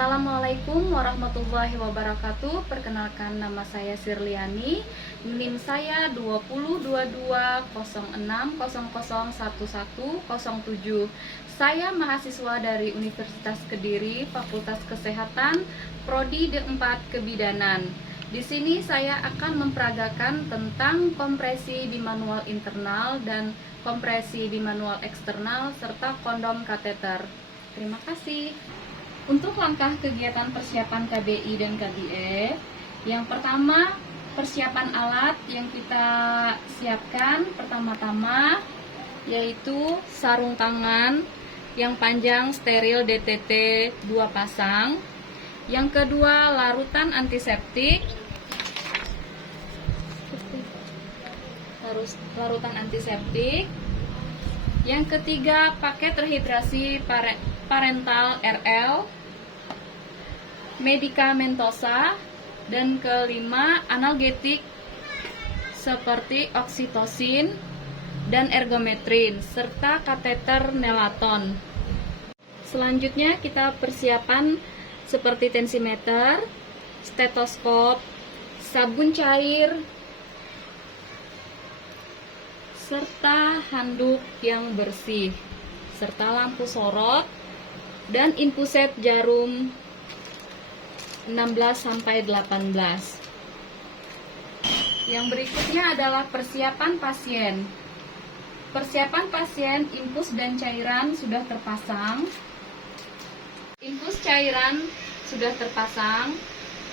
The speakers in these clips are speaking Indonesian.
Assalamualaikum warahmatullahi wabarakatuh. Perkenalkan, nama saya Sirliani. NIM saya 202206001107. Saya mahasiswa dari Universitas Kediri, Fakultas Kesehatan, Prodi D4 Kebidanan. Di sini saya akan memperagakan tentang kompresi bimanual internal dan kompresi bimanual eksternal serta kondom kateter. Terima kasih. Untuk langkah kegiatan persiapan KBI dan KBE, yang pertama persiapan alat yang kita siapkan pertama-tama yaitu sarung tangan yang panjang steril DTT 2 pasang. Yang kedua larutan antiseptik. Larutan antiseptik. Yang ketiga paket rehidrasi parental RL, medikamentosa, dan kelima analgetik seperti oksitosin dan ergometrin serta kateter nelaton. Selanjutnya kita persiapan seperti tensimeter, stetoskop, sabun cair, serta handuk yang bersih, serta lampu sorot dan infuset jarum 16-18. Yang berikutnya adalah persiapan pasien. Persiapan pasien, infus dan cairan sudah terpasang. Infus cairan sudah terpasang.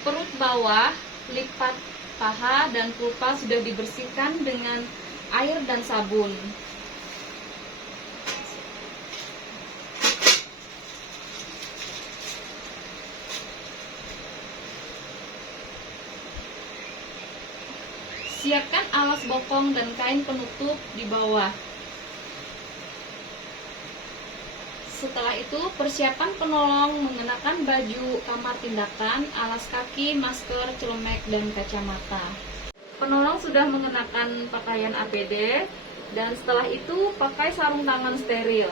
Perut bawah, lipat paha dan pulpa sudah dibersihkan dengan air dan sabun. Siapkan alas bokong dan kain penutup di bawah. Setelah itu, persiapan penolong mengenakan baju kamar tindakan, alas kaki, masker, celemek, dan kacamata. Penolong sudah mengenakan pakaian APD, dan setelah itu pakai sarung tangan steril.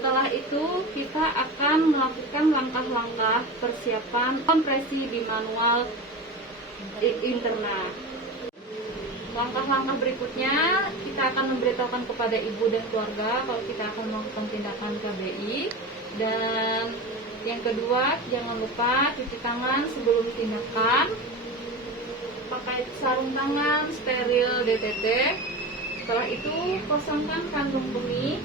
Setelah itu kita akan melakukan langkah-langkah persiapan kompresi bimanual internal. Langkah-langkah berikutnya kita akan memberitahukan kepada ibu dan keluarga kalau kita akan melakukan tindakan KBI. Dan yang kedua, jangan lupa cuci tangan sebelum tindakan, pakai sarung tangan steril DTT. Setelah itu kosongkan kantong kemih.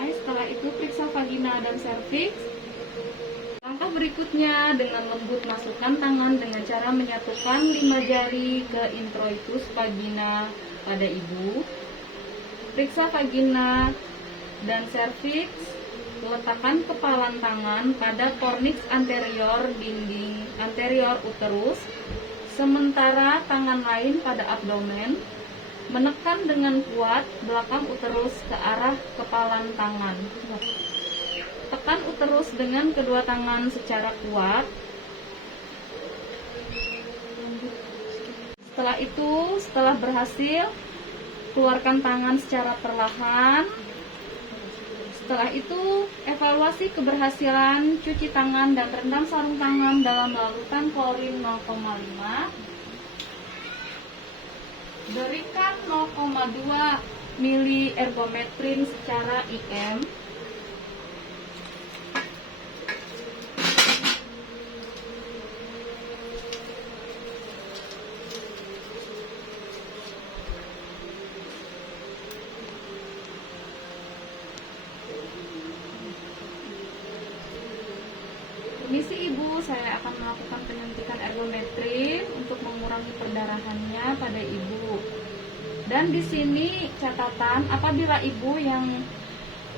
Setelah itu periksa vagina dan serviks. Langkah berikutnya, dengan lembut masukkan tangan dengan cara menyatukan 5 jari ke introitus vagina pada ibu. Periksa vagina dan serviks. Letakkan kepalan tangan pada korniks anterior dinding anterior uterus, sementara tangan lain pada abdomen. Menekan dengan kuat belakang uterus ke arah kepalan tangan. Tekan uterus dengan kedua tangan secara kuat. Setelah itu, setelah berhasil, keluarkan tangan secara perlahan. Setelah itu, evaluasi keberhasilan cuci tangan dan rendam sarung tangan dalam larutan klorin 0,5. Berikan 0,2 mili ergometrin secara IM. Permisi Ibu, saya akan melakukan penyuntikan ergometrin untuk mengurangi perdarahannya pada Ibu. Dan di sini catatan, apabila Ibu yang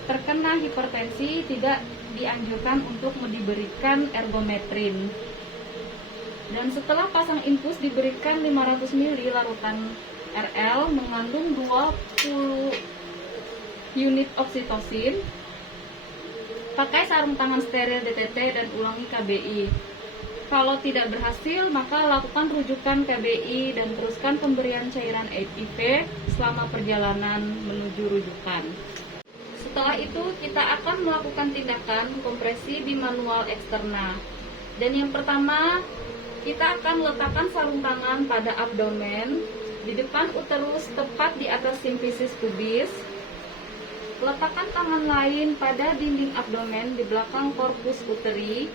terkena hipertensi tidak dianjurkan untuk diberikan ergometrin. Dan setelah pasang infus diberikan 500 ml larutan RL mengandung 20 unit oksitosin. Pakai sarung tangan steril DTT dan ulangi KBI. Kalau tidak berhasil, maka lakukan rujukan KBI dan teruskan pemberian cairan IV selama perjalanan menuju rujukan. Setelah itu, kita akan melakukan tindakan kompresi bimanual eksterna. Dan yang pertama, kita akan letakkan sarung tangan pada abdomen, di depan uterus tepat di atas simfisis pubis. Letakkan tangan lain pada dinding abdomen di belakang korpus uteri.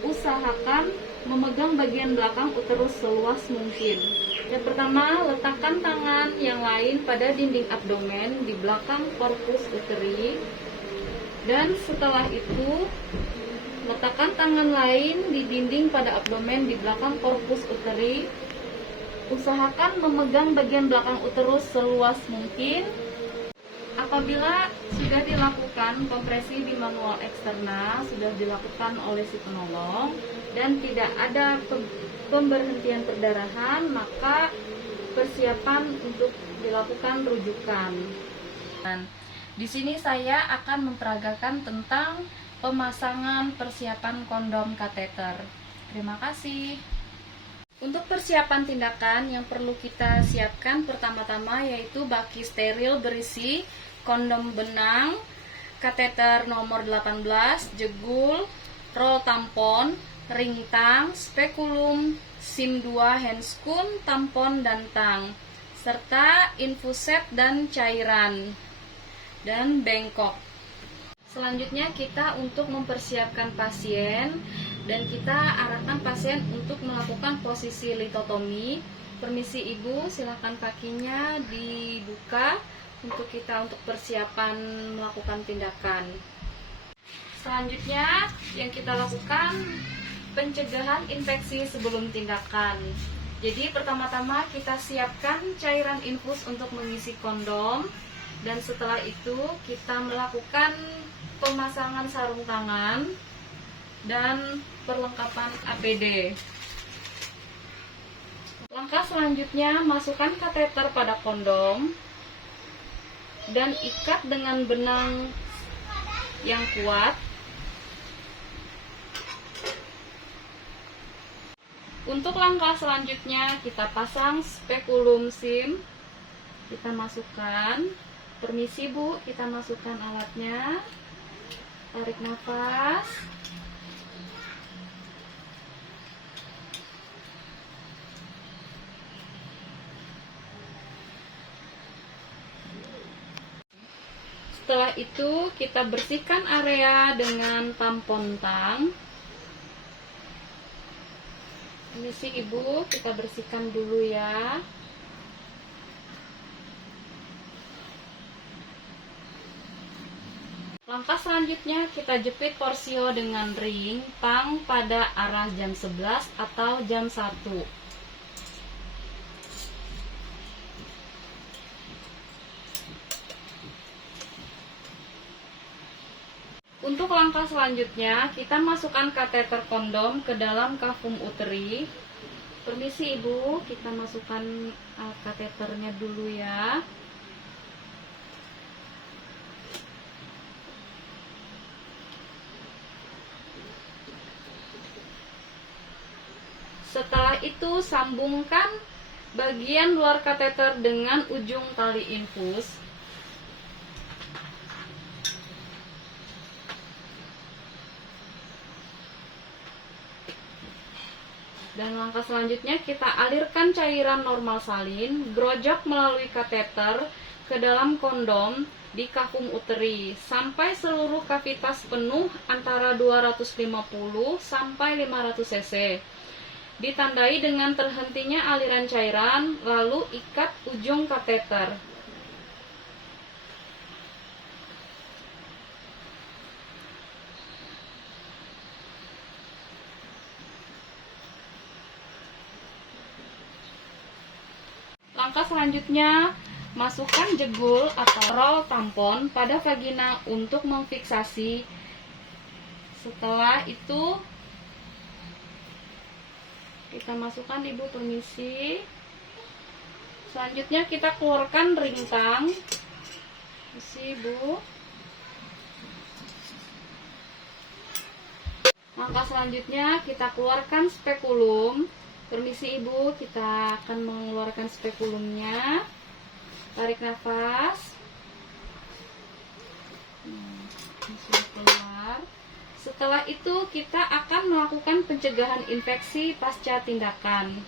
Usahakan memegang bagian belakang uterus seluas mungkin. Yang pertama, letakkan tangan yang lain pada dinding abdomen di belakang korpus uteri. Dan setelah itu, letakkan tangan lain di dinding pada abdomen di belakang korpus uteri. Usahakan memegang bagian belakang uterus seluas mungkin. Apabila sudah dilakukan kompresi bimanual eksterna, sudah dilakukan oleh si penolong dan tidak ada pemberhentian perdarahan, maka persiapan untuk dilakukan rujukan. Dan di sini saya akan memperagakan tentang pemasangan persiapan kondom kateter. Terima kasih. Untuk persiapan tindakan yang perlu kita siapkan pertama-tama yaitu baki steril berisi kondom benang, kateter nomor 18, jegul, roll tampon, ring tang, spekulum, SIM 2 handscoon, tampon dan tang, serta infuset dan cairan, dan bengkok. Selanjutnya kita untuk mempersiapkan pasien dan kita arahkan pasien untuk melakukan posisi litotomi. Permisi Ibu, silakan kakinya dibuka untuk persiapan melakukan tindakan. Selanjutnya yang kita lakukan pencegahan infeksi sebelum tindakan. Jadi pertama-tama kita siapkan cairan infus untuk mengisi kondom, dan setelah itu kita melakukan pemasangan sarung tangan dan perlengkapan APD. Langkah selanjutnya, masukkan kateter pada kondom dan ikat dengan benang yang kuat. Untuk langkah selanjutnya, kita pasang spekulum SIM. Kita masukkan. Permisi Bu, kita masukkan alatnya. Tarik nafas. Setelah itu kita bersihkan area dengan tampon tang. Permisi Ibu, kita bersihkan dulu ya. Langkah selanjutnya kita jepit porsio dengan ring tang pada arah jam 11 atau jam 1. Untuk langkah selanjutnya, kita masukkan kateter kondom ke dalam kafum uteri. Permisi Ibu, kita masukkan kateternya dulu ya. Setelah itu, sambungkan bagian luar kateter dengan ujung tali infus. Dan langkah selanjutnya kita alirkan cairan normal salin, grojok melalui kateter ke dalam kondom di kafum uteri sampai seluruh kavitas penuh antara 250 sampai 500 cc. Ditandai dengan terhentinya aliran cairan, lalu ikat ujung kateter. Langkah selanjutnya, masukkan jegul atau roll tampon pada vagina untuk memfiksasi. Setelah itu, kita masukkan, Ibu permisi. Selanjutnya kita keluarkan ringtang. Permisi, Ibu. Langkah selanjutnya kita keluarkan spekulum. Permisi Ibu, kita akan mengeluarkan spekulumnya. Tarik nafas. Sudah keluar. Setelah itu kita akan melakukan pencegahan infeksi pasca tindakan.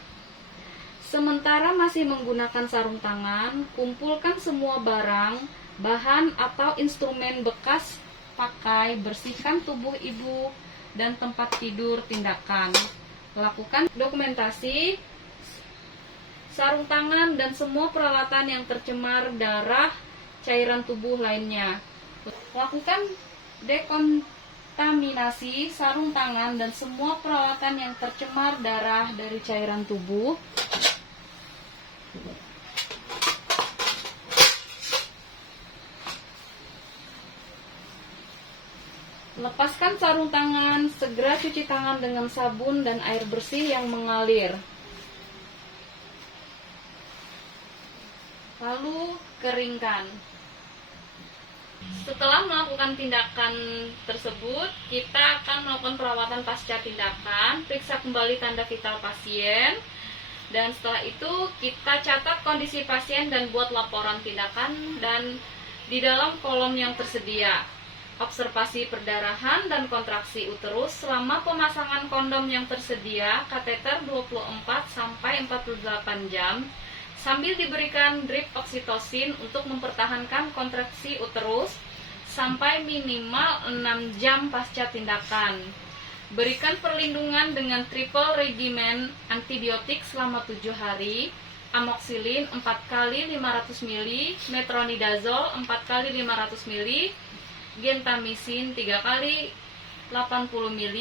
Sementara masih menggunakan sarung tangan, kumpulkan semua barang, bahan atau instrumen bekas pakai, bersihkan tubuh Ibu dan tempat tidur tindakan. Lakukan dokumentasi sarung tangan dan semua peralatan yang tercemar darah, cairan tubuh lainnya. Lakukan dekontaminasi sarung tangan dan semua peralatan yang tercemar darah dari cairan tubuh. Lepaskan sarung tangan, segera cuci tangan dengan sabun dan air bersih yang mengalir. Lalu keringkan. Setelah melakukan tindakan tersebut, kita akan melakukan perawatan pasca tindakan, periksa kembali tanda vital pasien, dan setelah itu kita catat kondisi pasien dan buat laporan tindakan dan di dalam kolom yang tersedia. Observasi perdarahan dan kontraksi uterus selama pemasangan kondom yang tersedia, kateter 24 sampai 48 jam, sambil diberikan drip oksitosin untuk mempertahankan kontraksi uterus sampai minimal 6 jam pasca tindakan. Berikan perlindungan dengan triple regimen antibiotik selama 7 hari, amoxicillin 4 kali 500 ml, metronidazole 4 kali 500 ml, gentamisin 3 kali 80 ml,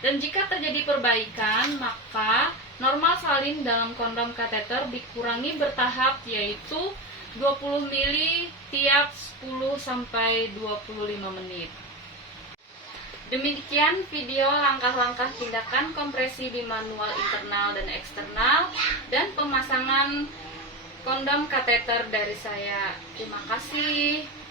dan jika terjadi perbaikan maka normal salin dalam kondom kateter dikurangi bertahap, yaitu 20 ml tiap 10 sampai 25 menit. Demikian video langkah-langkah tindakan kompresi di manual internal dan eksternal dan pemasangan kondom kateter dari saya. Terima kasih.